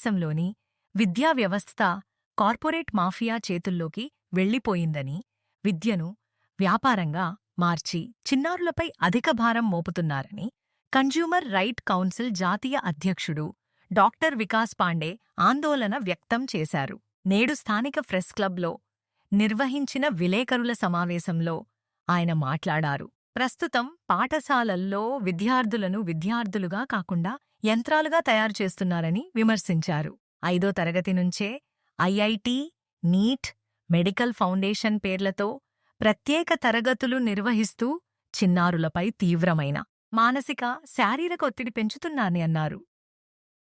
దేశంలోని విద్యా వ్యవస్థ కార్పొరేట్ మాఫియా చేతుల్లోకి వెళ్లిపోయిందని, విద్యను వ్యాపారంగా మార్చి చిన్నారులపై అధిక భారం మోపుతున్నారని కన్జ్యూమర్ రైట్ కౌన్సిల్ జాతీయ అధ్యక్షుడు డాక్టర్ వికాస్ పాండే ఆందోళన వ్యక్తం చేశారు. నేడు స్థానిక ప్రెస్ క్లబ్లో నిర్వహించిన విలేకరుల సమావేశంలో ఆయన మాట్లాడారు. ప్రస్తుతం పాఠశాలల్లో విద్యార్థులను విద్యార్థులుగా కాకుండా యంత్రాలుగా తయారు చేస్తున్నారని విమర్శించారు. 5వ తరగతి నుంచే ఐఐటి, నీట్, మెడికల్ ఫౌండేషన్ పేర్లతో ప్రత్యేక తరగతులు నిర్వహిస్తూ చిన్నారులపై తీవ్రమైన మానసిక, శారీరక ఒత్తిడి పెంచుతున్నారని అన్నారు.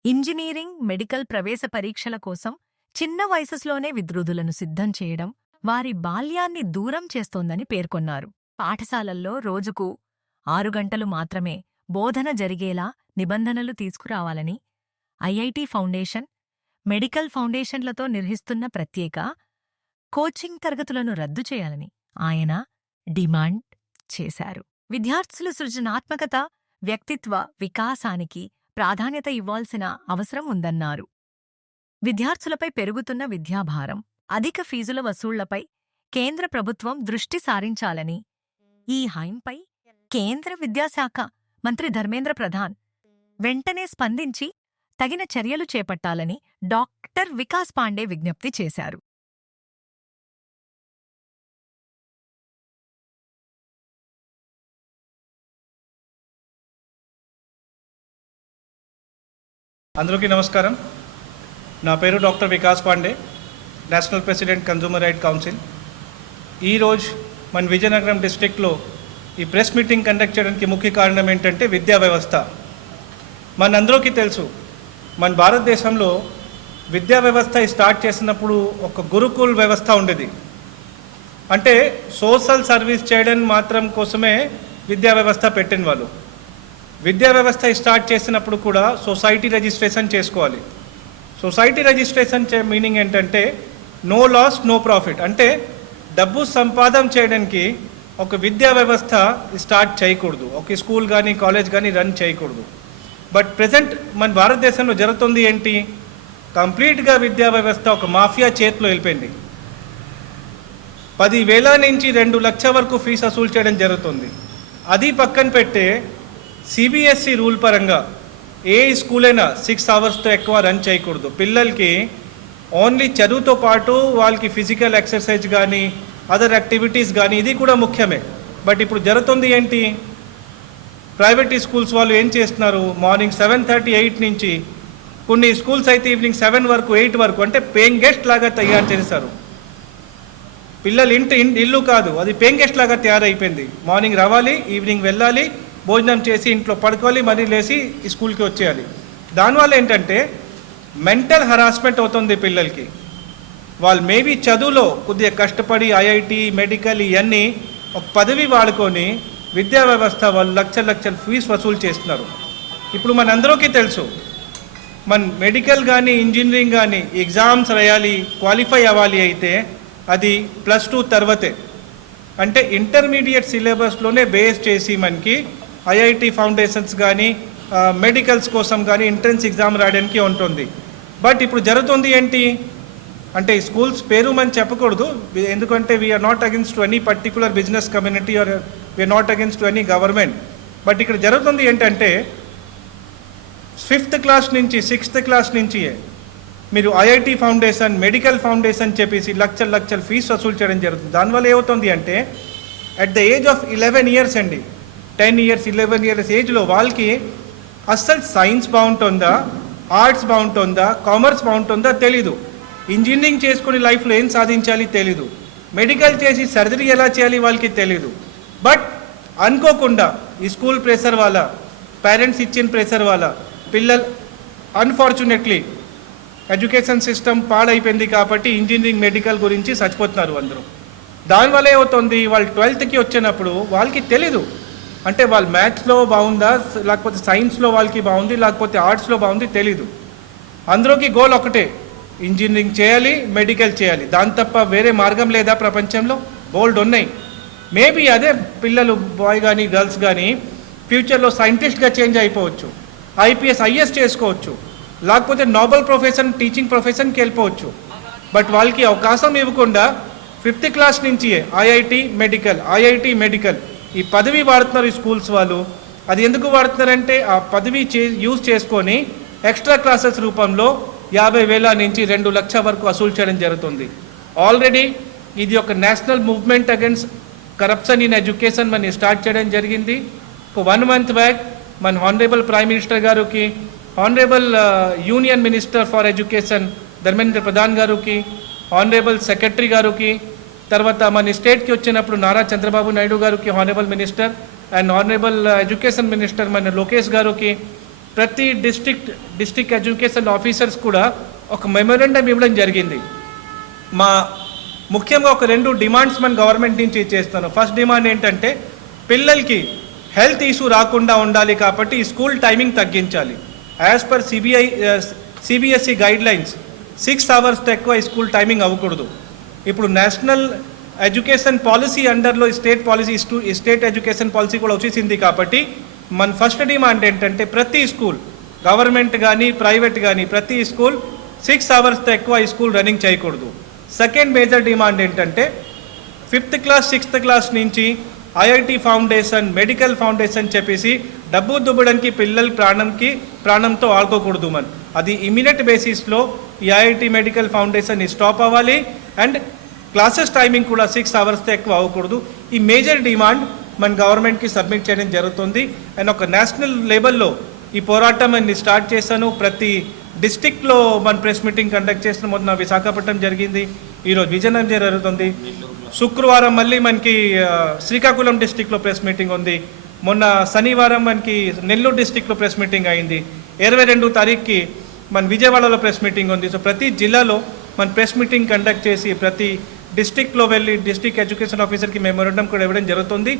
ఇంజనీరింగ్, మెడికల్ ప్రవేశ పరీక్షల కోసం చిన్న వయసులోనే విద్యార్థులను సిద్ధం చేయడం వారి బాల్యాన్ని దూరం చేస్తోందని పేర్కొన్నారు. పాఠశాలల్లో రోజుకు 6 గంటలు మాత్రమే బోధన జరిగేలా నిబంధనలు తీసుకురావాలని, ఐఐటి ఫౌండేషన్, మెడికల్ ఫౌండేషన్లతో నిర్వహిస్తున్న ప్రత్యేక కోచింగ్ తరగతులను రద్దు చేయాలని ఆయన డిమాండ్ చేశారు. విద్యార్థుల సృజనాత్మకత, వ్యక్తిత్వ వికాసానికి ప్రాధాన్యత ఇవ్వాల్సిన అవసరం ఉందన్నారు. విద్యార్థులపై పెరుగుతున్న విద్యాభారం, అధిక ఫీజుల వసూళ్లపై కేంద్ర ప్రభుత్వం దృష్టి సారించాలని, ఈ హాయంపై కేంద్ర విద్యాశాఖ మంత్రి ధర్మేంద్ర ప్రధాన్ వెంటనే స్పందించి తగిన చర్యలు చేపట్టాలని డాక్టర్ వికాస్ పాండే విజ్ఞప్తి చేశారు. అందరికీ నమస్కారం. నా పేరు doctor Vikas Pandey, national president consumer right council. ఈరోజు మన విజయనగరం డిస్ట్రిక్ట్లో ఈ ప్రెస్ మీటింగ్ కండక్ట్ చేయడానికి ముఖ్య కారణం ఏంటంటే విద్యా వ్యవస్థ. మనందరికీ తెలుసు, మన భారతదేశంలో విద్యా వ్యవస్థ స్టార్ట్ చేసినప్పుడు ఒక గురుకుల్ వ్యవస్థ ఉండేది. అంటే సోషల్ సర్వీస్ చేయడం మాత్రం కోసమే విద్యా వ్యవస్థ పెట్టిన వాళ్ళు. విద్యా వ్యవస్థ స్టార్ట్ చేసినప్పుడు కూడా సొసైటీ రిజిస్ట్రేషన్ చేసుకోవాలి. సొసైటీ రిజిస్ట్రేషన్ మీనింగ్ ఏంటంటే నో లాస్ నో ప్రాఫిట్. అంటే డబ్బు సంపాదన చేయడానికి ఒక విద్యా వ్యవస్థ స్టార్ట్ చేయకూడదు, ఒక స్కూల్ కానీ కాలేజ్ కానీ రన్ చేయకూడదు. బట్ ప్రజెంట్ మన భారతదేశంలో జరుగుతుంది ఏంటి, కంప్లీట్గా విద్యా వ్యవస్థ ఒక మాఫియా చేతిలో వెళ్ళిపోయింది. 10,000 నుంచి 2 లక్షల వరకు ఫీజు వసూలు చేయడం జరుగుతుంది. అది పక్కన పెట్టే సిబిఎస్ఈ రూల్ పరంగా ఏ స్కూల్ అయినా 6 అవర్స్తో ఎక్కువ రన్ చేయకూడదు. పిల్లలకి ఓన్లీ చదువుతో పాటు వాళ్ళకి ఫిజికల్ ఎక్సర్సైజ్ కానీ అదర్ యాక్టివిటీస్ కానీ ఇది కూడా ముఖ్యమే. బట్ ఇప్పుడు జరుగుతుంది ఏంటి, ప్రైవేట్ స్కూల్స్ వాళ్ళు ఏం చేస్తున్నారు, మార్నింగ్ 7:30, 8 నుంచి, కొన్ని స్కూల్స్ అయితే ఈవినింగ్ 7 వరకు 8 వరకు, అంటే పేయింగ్ గెస్ట్ లాగా తయారు చేస్తారు. పిల్లలు ఇల్లు కాదు, అది పేయింగ్ గెస్ట్ లాగా తయారైపోయింది. మార్నింగ్ రావాలి, ఈవినింగ్ వెళ్ళాలి, భోజనం చేసి ఇంట్లో పడుకోవాలి, మరీ లేచి స్కూల్కి వచ్చేయాలి. దానివల్ల ఏంటంటే మెంటల్ హరాస్మెంట్ అవుతుంది పిల్లలకి. వాళ్ళు మేబీ చదువులో కొద్దిగా కష్టపడి ఐఐటి, మెడికల్ ఇవన్నీ ఒక పదవి వాడుకొని విద్యా వ్యవస్థ వాళ్ళు లక్షల ఫీజు వసూలు చేస్తున్నారు. ఇప్పుడు మనందరికీ తెలుసు, మన మెడికల్ కానీ ఇంజనీరింగ్ కానీ ఎగ్జామ్స్ రాయాలి, క్వాలిఫై అవ్వాలి అయితే అది +2 తర్వాతే. అంటే ఇంటర్మీడియట్ సిలబస్లోనే బేస్ చేసి మనకి ఐఐటి ఫౌండేషన్స్ కానీ మెడికల్స్ కోసం కానీ ఎంట్రన్స్ ఎగ్జామ్ రాయడానికి ఉంటుంది. బట్ ఇప్పుడు జరుగుతుంది ఏంటి అంటే స్కూల్స్ పేరు మనం చెప్పకూడదు, ఎందుకంటే we are not against to any particular business community or we are not against to any government. But ఇక్కడ జరుగుతుంది ఏంటంటే 5th క్లాస్ నుంచి 6th క్లాస్ నుంచి మీరు ఐఐటి ఫౌండేషన్, మెడికల్ ఫౌండేషన్ చెప్పేసి లక్షల ఫీజు వసూలు చేయడం జరుగుతుంది. దానివల్ల ఏమవుతుంది అంటే at the age of 11 years అండి, 10 ఇయర్స్ 11 ఇయర్స్ ఏజ్లో వాళ్ళకి అస్సలు సైన్స్ బాగుంటుందా, ఆర్ట్స్ బాగుంటుందా, కామర్స్ బాగుంటుందా తెలీదు. ఇంజనీరింగ్ చేసుకుని లైఫ్లో ఏం సాధించాలి తెలీదు. మెడికల్ చేసి సర్జరీ ఎలా చేయాలి వాళ్ళకి తెలీదు. బట్ అనుకోకుండా ఈ స్కూల్ ప్రెషర్ వల్ల, పేరెంట్స్ ఇచ్చిన ప్రెషర్ వల్ల పిల్లలు అన్ఫార్చునేట్లీ ఎడ్యుకేషన్ సిస్టమ్ పాడైపోయింది కాబట్టి ఇంజనీరింగ్, మెడికల్ గురించి చచ్చిపోతున్నారు అందరూ. దానివల్ల ఏమవుతుంది, వాళ్ళు 12th వచ్చినప్పుడు వాళ్ళకి తెలీదు అంటే వాళ్ళు మ్యాథ్స్లో బాగుందా, లేకపోతే సైన్స్లో వాళ్ళకి బాగుంది, లేకపోతే ఆర్ట్స్లో బాగుంది తెలీదు. అందరికీ గోల్ ఒకటే, ఇంజనీరింగ్ చేయాలి, మెడికల్ చేయాలి. దాని తప్ప వేరే మార్గం లేదా ప్రపంచంలో? బోల్డ్ ఉన్నాయి. మేబీ అదే పిల్లలు, బాయ్ కానీ గర్ల్స్ కానీ ఫ్యూచర్లో సైంటిస్ట్గా చేంజ్ అయిపోవచ్చు, ఐపీఎస్ ఐఏఎస్ చేసుకోవచ్చు. లేకపోతే నోబెల్ ప్రొఫెషన్ టీచింగ్ ప్రొఫెషన్కి వెళ్ళిపోవచ్చు. బట్ వాళ్ళకి అవకాశం ఇవ్వకుండా 5th క్లాస్ నుంచి ఐఐటి మెడికల్ ఈ పదవి వాడుతున్నారు ఈ స్కూల్స్ వాళ్ళు. అది ఎందుకు వాడుతున్నారంటే ఆ పదవి యూజ్ చేసుకొని ఎక్స్ట్రా క్లాసెస్ రూపంలో 50,000 నుంచి 2 లక్షల వరకు వసూలు చేయడం జరుగుతుంది. ఆల్రెడీ ఇది ఒక national movement against corruption in education మనం స్టార్ట్ చేయడం జరిగింది. 1 month బ్యాక్ మన హానరబుల్ ప్రైమ్ మినిస్టర్ గారికి, honourable union minister for education Dharmendra Pradhan గారికి, హానరబుల్ సెక్రటరీ గారికి, తర్వాత మన స్టేట్కి వచ్చినప్పుడు నారా చంద్రబాబు నాయుడు గారికి honourable minister and honourable education minister మన లోకేష్ గారికి, ప్రతి డిస్ట్రిక్ట్ ఎడ్యుకేషన్ ఆఫీసర్స్ కూడా ఒక మెమోరెండం ఇవ్వడం జరిగింది. మా ముఖ్యంగా ఒక 2 డిమాండ్స్ మన గవర్నమెంట్ నుంచి చేస్తాను. ఫస్ట్ డిమాండ్ ఏంటంటే పిల్లలకి హెల్త్ ఇష్యూ రాకుండా ఉండాలి కాబట్టి ఈ స్కూల్ టైమింగ్ తగ్గించాలి. As per CBSE guidelines 6 అవర్స్తో ఎక్కువ ఈ స్కూల్ టైమింగ్ అవ్వకూడదు. ఇప్పుడు నేషనల్ ఎడ్యుకేషన్ పాలసీ అండర్లో స్టేట్ ఎడ్యుకేషన్ పాలసీ కూడా వచ్చేసింది కాబట్టి మన ఫస్ట్ డిమాండ్ ఏంటంటే ప్రతి స్కూల్ గవర్నమెంట్ కానీ ప్రైవేట్ కానీ ప్రతి స్కూల్ 6 అవర్స్తో ఎక్కువ ఈ స్కూల్ రన్నింగ్ చేయకూడదు. సెకండ్ మేజర్ డిమాండ్ ఏంటంటే 5th క్లాస్ 6th క్లాస్ నుంచి ఐఐటి ఫౌండేషన్ మెడికల్ ఫౌండేషన్ చెప్పేసి డబ్బు దుబ్బడానికి పిల్లల ప్రాణంతో ఆడుకోకూడదు. మనం అది ఇమీడియట్ బేసిస్లో ఈ ఐఐటి మెడికల్ ఫౌండేషన్ స్టాప్ అవ్వాలి అండ్ క్లాసెస్ టైమింగ్ కూడా 6 అవర్స్తో ఎక్కువ అవ్వకూడదు. ఈ మేజర్ డిమాండ్ మన గవర్నమెంట్కి సబ్మిట్ చేయడం జరుగుతుంది. అండ్ ఒక నేషనల్ లెవెల్లో ఈ పోరాటం అని స్టార్ట్ చేశాను. ప్రతి డిస్టిక్లో మన ప్రెస్ మీటింగ్ కండక్ట్ చేసిన మొన్న విశాఖపట్నం జరిగింది, ఈరోజు విజయనగరం జరుగుతుంది. శుక్రవారం మళ్ళీ మనకి శ్రీకాకుళం డిస్టిక్లో ప్రెస్ మీటింగ్ ఉంది. మొన్న శనివారం మనకి నెల్లూరు డిస్టిక్లో ప్రెస్ మీటింగ్ అయింది. 22 తారీఖుకి మన విజయవాడలో ప్రెస్ మీటింగ్ ఉంది. సో ప్రతి జిల్లాలో మన ప్రెస్ మీటింగ్ కండక్ట్ చేసి ప్రతి డిస్టిక్లో వెళ్ళి డిస్ట్రిక్ట్ ఎడ్యుకేషన్ ఆఫీసర్కి మెమోరెండం కూడా ఇవ్వడం జరుగుతుంది.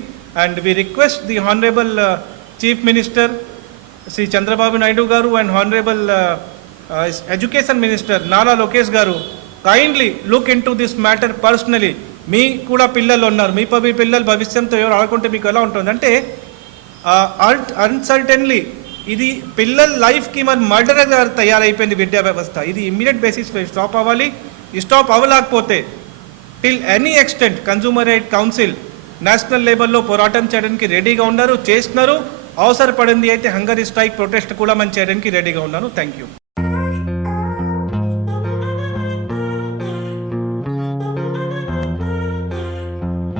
And we request the honourable chief minister Shri Chandrababu Naidu గారు and honourable education minister Nara Lokesh గారు kindly look into this matter personally. మీ కూడా పిల్లలు ఉన్నారు, మీ పిల్లల భవిష్యంతో ఎవరు ఆడుకుంటే మీకు ఎలా ఉంటుంది అంటే అన్సర్టన్లీ ఇది పిల్లల లైఫ్కి మన మర్డర్గా తయారైపోయింది విద్యా వ్యవస్థ. ఇది ఇమ్మీడియట్ బేసిస్లో స్టాప్ అవ్వాలి. స్టాప్ అవ్వలేకపోతే till any extent consumer right council national లెవెల్లో పోరాటం చేయడానికి రెడీగా ఉన్నారు, చేస్తున్నారు. అవసరపడింది అయితే హంగరీ స్ట్రైక్ ప్రొటెస్ట్ కూడా మనం చేయడానికి రెడీగా ఉన్నారు. Thank you.